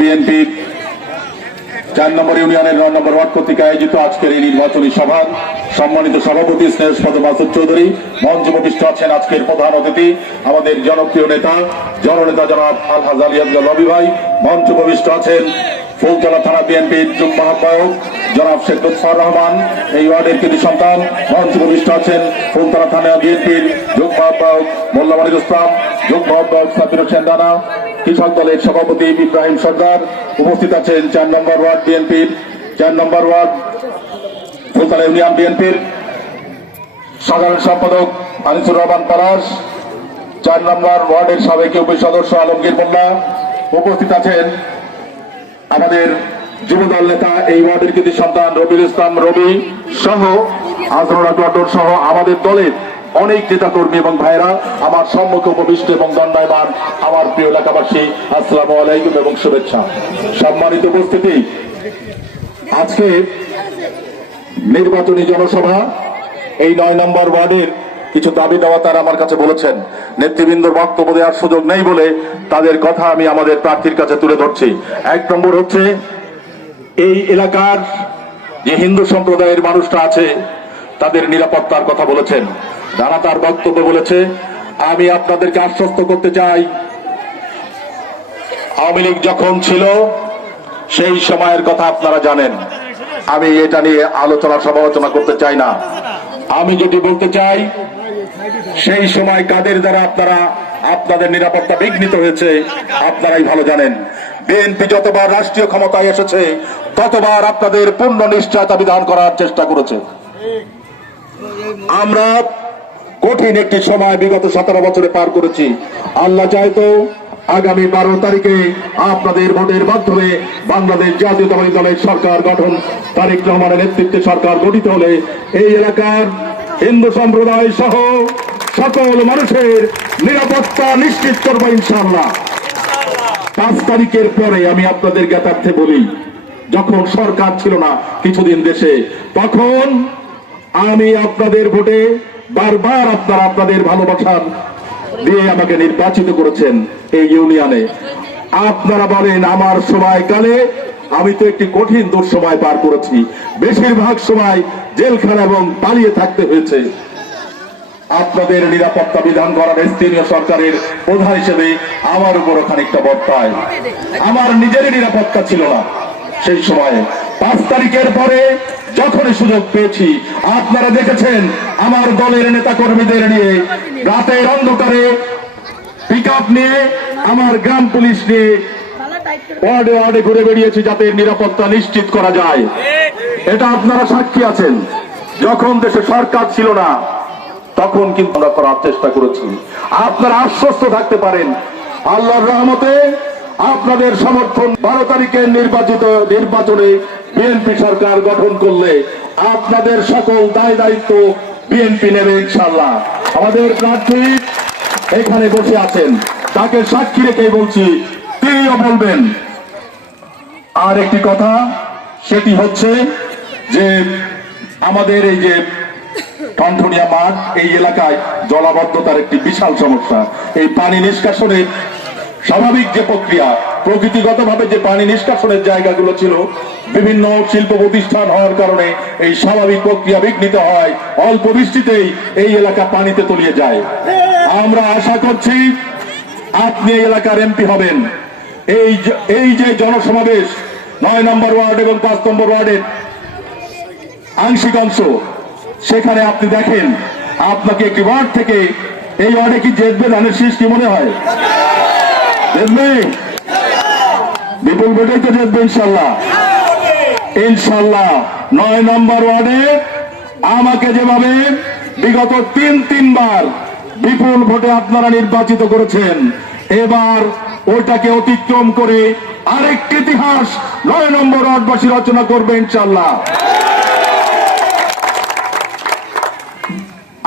BNP ৪ নম্বর ইউনিয়নের ৯ নম্বর word কর্তৃক আয়োজিত আজকের এই নির্বাচনী সভা সম্মানিত সভাপতি স্নেহস্পদ মাসুদ চৌধুরী, মঞ্চে উপবিষ্ট আছেন আজকের প্রধান অতিথি আমাদের জনপ্রিয় নেতা জননেতা জনাব আলহাজ আলী আফজাল রবি ভাই, মঞ্চে উপবিষ্ট আছেন ফুলতলা থানা বিএনপির যুগ্ম আহ্বায়ক জনাব শেখ লুৎফর রহমান, এই ওয়ার্ডের কৃতি সন্তান। মঞ্চে উপবিষ্ট আছেন ফুলতলা থানা বিএনপির যুগ্ম আহ্বায়ক মোল্লা মনিরুল ইসলাম, যুগ্ম আহ্বায়ক সাবির হোসেন রানা, কৃষক দলের সভাপতি ইব্রাহিম সর্দার। উপস্থিত আছেন ৪ নম্বর ওয়ার্ড বিএনপির ৪ নম্বর ওয়ার্ড ফুলতলা ইউনিয়ন বিএনপির সাধারণ সম্পাদক আনিসুর রহমান পলাশ, ৪ নম্বর ওয়ার্ডের সাবেক ইউপি সদস্য আলমগীর মোল্লা। উপস্থিত আছেন আমাদের যুবদল নেতা এই ওয়ার্ডের কৃতি সন্তান রবিউল ইসলাম রবি সহ আজহার সহ আমাদের দলের অনেক নেতা কর্মী এবং ভাইরা আমার সম্মুখে উপবিষ্ট এবং দণ্ডায়মান আমার প্রিয় এলাকাবাসী, আসসালামু আলাইকুম এবং শুভেচ্ছা। সম্মানিত উপস্থিতি, আজকে নির্বাচনী জনসভা এই ৯ নম্বর ওয়ার্ডের কিছু দাবি দেওয়া তারা আমার কাছে বলেছেন। নেতৃবৃন্দর বক্তব্য দেওয়ার সুযোগ নেই বলে তাদের কথা আমি আমাদের প্রার্থীর কাছে তুলে ধরছি। ১ নম্বর হচ্ছে, এই এলাকার যে হিন্দু সম্প্রদায়ের মানুষরা আছে তাদের নিরাপত্তার কথা বলেছেন। রানা তার বক্তব্য বলেছে, আমি আপনাদেরকে আশ্বস্ত করতে চাই, আওয়ামী লীগ যখন ছিল সেই সময়ের কথা আপনারা জানেন। আমি এটা নিয়ে আলোচনা সমালোচনা করতে চাই না। আমি যেটি বলতে চাই, সেই সময় কাদের দ্বারা আপনাদের নিরাপত্তা বিঘ্নিত হয়েছে আপনারাই ভালো জানেন। বিএনপি যতবার রাষ্ট্রীয় ক্ষমতায় এসেছে ততবার আপনাদের পূর্ণ নিশ্চয়তা বিধান করার চেষ্টা করেছে। আমরা কঠিন একটি সময় বিগত 17 বছরে পার করেছি। আল্লাহ চাইতো আগামী 12 তারিখে আপনাদের ভোটের মাধ্যমে বাংলাদেশ জাতীয়তাবাদী দলের সরকার গঠন, তারেক রহমানের নেতৃত্বে সরকার গঠিত হলে এই এলাকার হিন্দু সম্প্রদায় সহ সকল মানুষের নিরাপত্তা নিশ্চিত করবো ইনশাআল্লাহ। 5 তারিখের পরে আমি আপনাদের জ্ঞাতার্থে বলি, যখন সরকার ছিল না কিছুদিন দেশে, তখন আমি আপনাদের ভোটে বারবার আপনাদের ভালোবাসার দিয়ে আমাকে নির্বাচিত করেছেন এই ইউনিয়নে। আপনারা বলেন আমার সময়কালে আমি তো একটি কঠিন দুঃসময় পার করেছি, বেশিরভাগ সময় জেলখানা এবং পালিয়ে থাকতে হয়েছে। আপনাদের নিরাপত্তা বিধান করার স্থানীয় সরকারের প্রধান হিসেবে আমার উপর খানিকটা বর্তায়। আমার নিজেরই নিরাপত্তা ছিল না সেই সময়ে। 5 তারিখের পরে যখনই সুযোগ পেয়েছি, আপনারা দেখেছেন আমার দলের নেতা কর্মীদের নিয়ে রাতের অন্ধকারে পিকআপ নিয়ে আমার গ্রাম পুলিশ নিয়ে ওয়ার্ডে ওয়ার্ডে ঘুরে বেরিয়েছি যাতে নিরাপত্তা নিশ্চিত করা যায়। এটা আপনারা সাক্ষী আছেন। যখন দেশে সরকার ছিল না তখন কিন্তু আমরা করার চেষ্টা করেছি। আপনারা আশ্বস্ত থাকতে পারেন, আল্লাহর রহমতে আপনাদের সমর্থন 12 তারিখের নির্বাচনে বিএনপি সরকার গঠন করলে আপনাদের সকল দায় দায়িত্ব বিএনপি নেবে ইনশাআল্লাহ। আমাদের প্রার্থী এখানে বসে আছেন, তাকে সাক্ষী রেখে বলছি, তিনিও বলবেন। আর একটি কথা, সেটি হচ্ছে যে আমাদের এই যে টনটনিয়া মাঠ, এই এলাকায় জলাবদ্ধতার একটি বিশাল সমস্যা। এই পানি নিষ্কাশনের স্বাভাবিক যে প্রক্রিয়া, প্রকৃতিগতভাবে যে পানি নিষ্কাশনের জায়গাগুলো ছিল, বিভিন্ন শিল্প প্রতিষ্ঠান হওয়ার কারণে এই স্বাভাবিক প্রক্রিয়া বিঘ্নিত হয়। অল্প বৃষ্টিতেই এই এলাকা পানিতে তলিয়ে যায়। আমরা আশা করছি আপনি এই এলাকার এমপি হবেন। এই যে জনসমাবেশ 9 নম্বর ওয়ার্ড এবং 5 নম্বর ওয়ার্ডের আংশিক অংশ, সেখানে আপনি দেখেন আপনাকে একটি ওয়ার্ড থেকে এই ওয়ার্ডে কি জিতবে ধানের শীষ কি মনে হয়? জিতবে? বিপুল ভোটেই তো জিতবে ইনশাল্লাহ। ইনশাল্লাহ 9 নম্বর ওয়ার্ডে আমাকে যেভাবে বিগত 3বার বিপুল ভোটে আপনারা নির্বাচিত করেছেন, এবার ওটাকে অতিক্রম করে আরেকটি ইতিহাস 9 নম্বর ওয়ার্ডবাসী রচনা করবে ইনশাল্লাহ।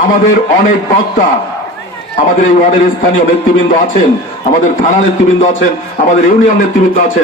আমাদের অনেক বক্তা, আমাদের এই ওয়ার্ডের স্থানীয় নেতৃবৃন্দ আছেন, আমাদের থানা নেতৃবৃন্দ আছেন, আমাদের ইউনিয়ন নেতৃবৃন্দ আছেন।